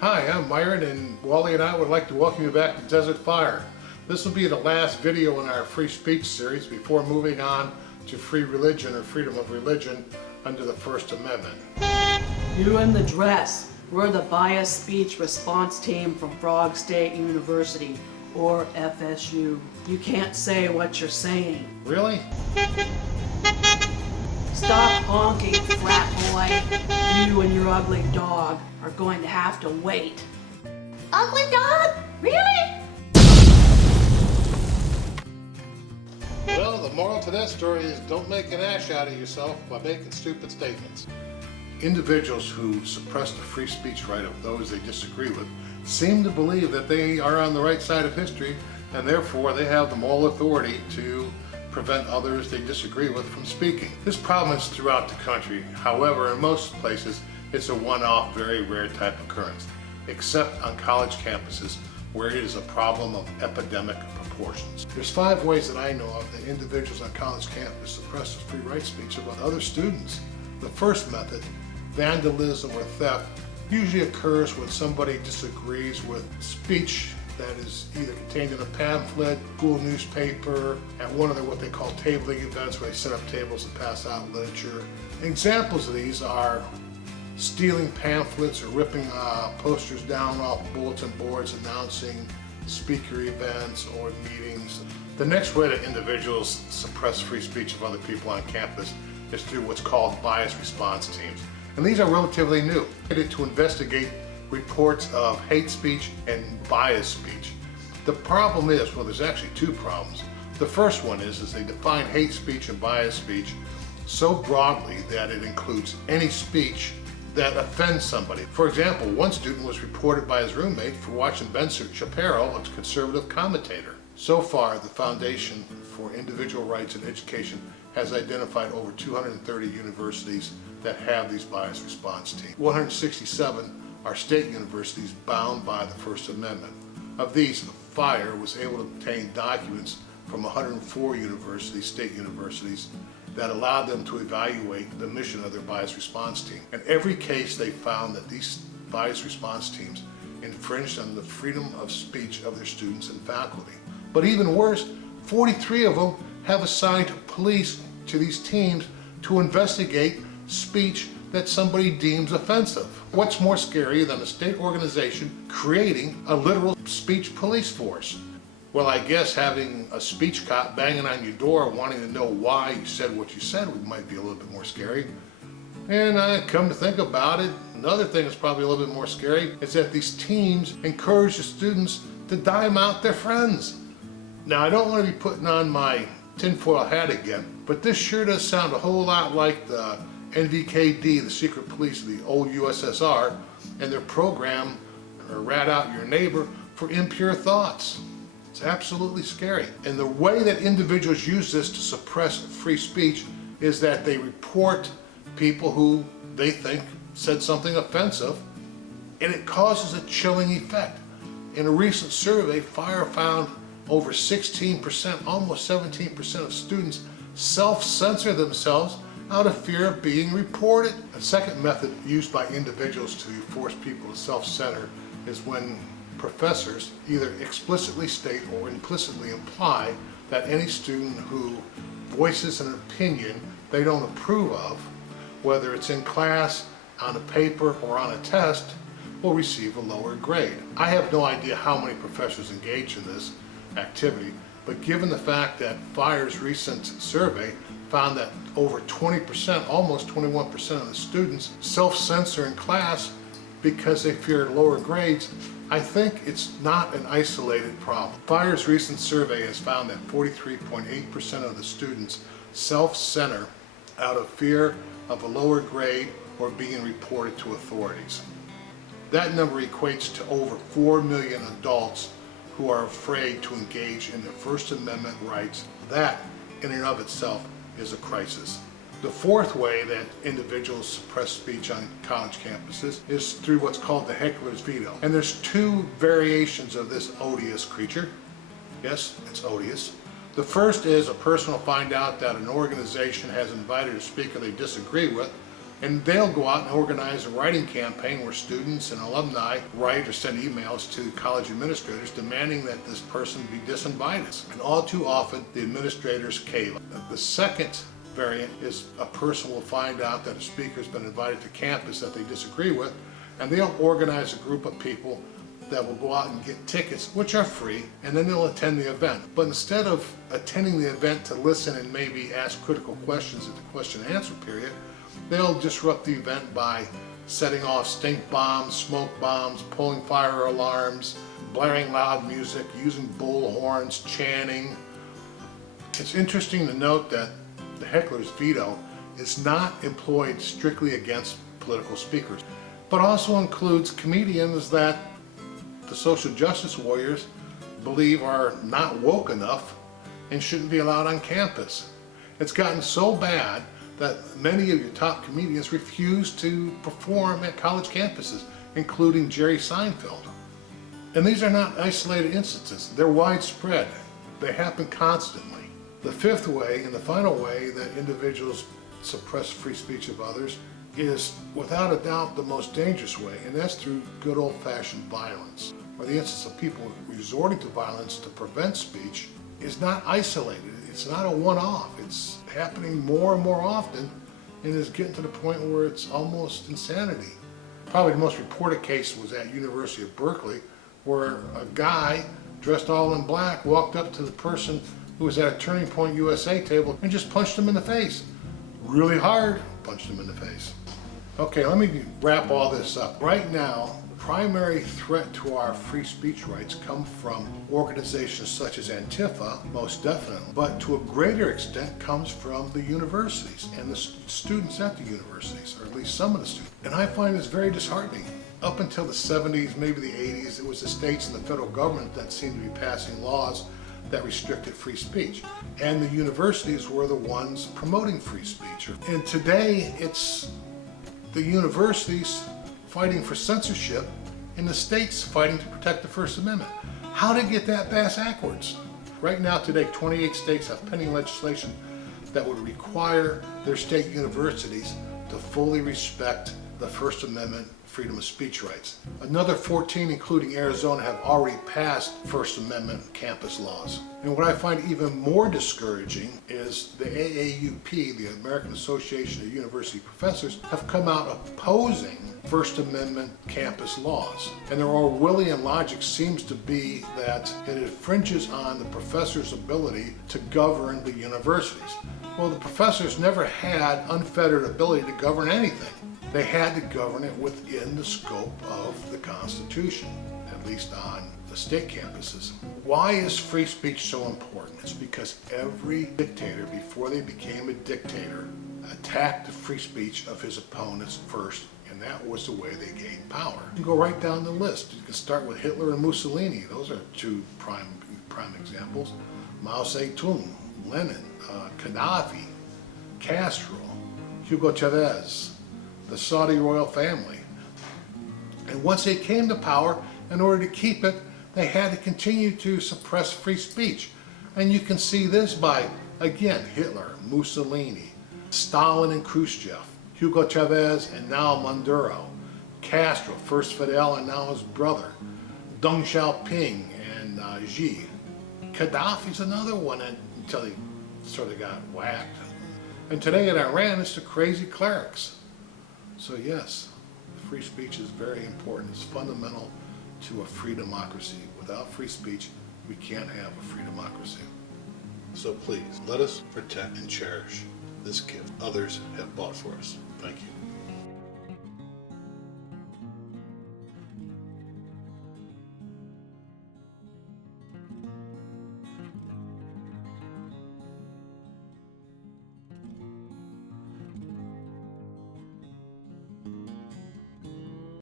Hi, I'm Myron, and Wally and I would like to welcome you back to Desert Fire. This will be the last video in our free speech series before moving on to free religion or freedom of religion under the First Amendment. You in the dress. We're the Bias Speech Response Team from Frog State University, or FSU. You can't say what you're saying. Really? Stop honking, frat boy. You and your ugly dog are going to have to wait. Ugly dog? Really? Well, the moral to that story is don't make an ass out of yourself by making stupid statements. Individuals who suppress the free speech right of those they disagree with seem to believe that they are on the right side of history, and therefore they have the moral authority to prevent others they disagree with from speaking. This problem is throughout the country. However, in most places, it's a one-off, very rare type occurrence, except on college campuses where it is a problem of epidemic proportions. There's 5 ways that I know of that individuals on college campus suppress the free right speech about other students. The first method, vandalism or theft, usually occurs when somebody disagrees with speech that is either contained in a pamphlet, school newspaper, at one of their what they call tabling events where they set up tables and pass out literature. Examples of these are stealing pamphlets or ripping posters down off bulletin boards announcing speaker events or meetings. The next way that individuals suppress free speech of other people on campus is through what's called bias response teams. And these are relatively new. To investigate reports of hate speech and bias speech. The problem is, well, there's actually 2 problems. The first one is they define hate speech and bias speech so broadly that it includes any speech that offends somebody. For example, one student was reported by his roommate for watching Ben Shapiro, a conservative commentator. So far, the Foundation for Individual Rights in Education has identified over 230 universities that have these bias response teams. 167 are state universities bound by the First Amendment. Of these, FIRE was able to obtain documents from 104 universities, state universities, that allowed them to evaluate the mission of their bias response team. In every case, they found that these bias response teams infringed on the freedom of speech of their students and faculty. But even worse, 43 of them have assigned police to these teams to investigate speech that somebody deems offensive. What's more scary than a state organization creating a literal speech police force? Well, I guess having a speech cop banging on your door wanting to know why you said what you said might be a little bit more scary. And I come to think about it, another thing that's probably a little bit more scary is that these teams encourage the students to dime out their friends. Now, I don't want to be putting on my tinfoil hat again, but this sure does sound a whole lot like the NVKD, the secret police of the old USSR, and their program, or rat out your neighbor, for impure thoughts. It's absolutely scary. And the way that individuals use this to suppress free speech is that they report people who they think said something offensive, and it causes a chilling effect. In a recent survey, FIRE found over 16%, almost 17% of students self-censor themselves out of fear of being reported. A second method used by individuals to force people to self-censor is when professors either explicitly state or implicitly imply that any student who voices an opinion they don't approve of, whether it's in class, on a paper, or on a test, will receive a lower grade. I have no idea how many professors engage in this activity, but given the fact that FIRE's recent survey found that over 20%, almost 21% of the students self-censor in class because they fear lower grades, I think it's not an isolated problem. FIRE's recent survey has found that 43.8% of the students self-censor out of fear of a lower grade or being reported to authorities. That number equates to over 4 million adults who are afraid to engage in their First Amendment rights. That, in and of itself, is a crisis. The fourth way that individuals suppress speech on college campuses is through what's called the heckler's veto. And there's 2 variations of this odious creature. Yes, it's odious. The first is a person will find out that an organization has invited a speaker they disagree with, And they'll go out and organize a writing campaign where students and alumni write or send emails to college administrators demanding that this person be disinvited. And all too often, the administrators cave. The second variant is a person will find out that a speaker's been invited to campus that they disagree with, and they'll organize a group of people that will go out and get tickets, which are free, and then they'll attend the event. But instead of attending the event to listen and maybe ask critical questions at the question and answer period, they'll disrupt the event by setting off stink bombs, smoke bombs, pulling fire alarms, blaring loud music, using bullhorns, chanting. It's interesting to note that the heckler's veto is not employed strictly against political speakers, but also includes comedians that the social justice warriors believe are not woke enough and shouldn't be allowed on campus. It's gotten so bad that many of your top comedians refuse to perform at college campuses, including Jerry Seinfeld. And these are not isolated instances, they're widespread. They happen constantly. The fifth way and the final way that individuals suppress free speech of others is without a doubt the most dangerous way, and that's through good old-fashioned violence, where the instance of people resorting to violence to prevent speech is not isolated. It's not a one-off. It's happening more and more often and is getting to the point where it's almost insanity. Probably the most reported case was at University of Berkeley, where a guy dressed all in black walked up to the person who was at a Turning Point USA table and just punched him in the face. Really hard, punched him in the face. Okay, let me wrap all this up. Right now, the primary threat to our free speech rights come from organizations such as Antifa, most definitely, but to a greater extent comes from the universities and the students at the universities, or at least some of the students. And I find this very disheartening. Up until the 70s, maybe the 80s, it was the states and the federal government that seemed to be passing laws that restricted free speech. And the universities were the ones promoting free speech. And today, it's the universities fighting for censorship and the states fighting to protect the First Amendment. How to get that backwards? Right now, today, 28 states have pending legislation that would require their state universities to fully respect the First Amendment freedom of speech rights. Another 14, including Arizona, have already passed First Amendment campus laws. And what I find even more discouraging is the AAUP, the American Association of University Professors, have come out opposing First Amendment campus laws. And their Orwellian logic seems to be that it infringes on the professors' ability to govern the universities. Well, the professors never had unfettered ability to govern anything. They had to govern it within the scope of the Constitution, at least on the state campuses. Why is free speech so important? It's because every dictator, before they became a dictator, attacked the free speech of his opponents first, and that was the way they gained power. You can go right down the list. You can start with Hitler and Mussolini. Those are two prime examples. Mao Zedong, Lenin, Gaddafi, Castro, Hugo Chavez, the Saudi royal family. And once they came to power, in order to keep it, they had to continue to suppress free speech. And you can see this by, again, Hitler, Mussolini, Stalin and Khrushchev, Hugo Chavez and now Maduro, Castro, first Fidel and now his brother, Deng Xiaoping and Xi. Gaddafi's another one until he sort of got whacked. And today in Iran, it's the crazy clerics. So yes, free speech is very important. It's fundamental to a free democracy. Without free speech, we can't have a free democracy. So please, let us protect and cherish this gift others have bought for us. Thank you.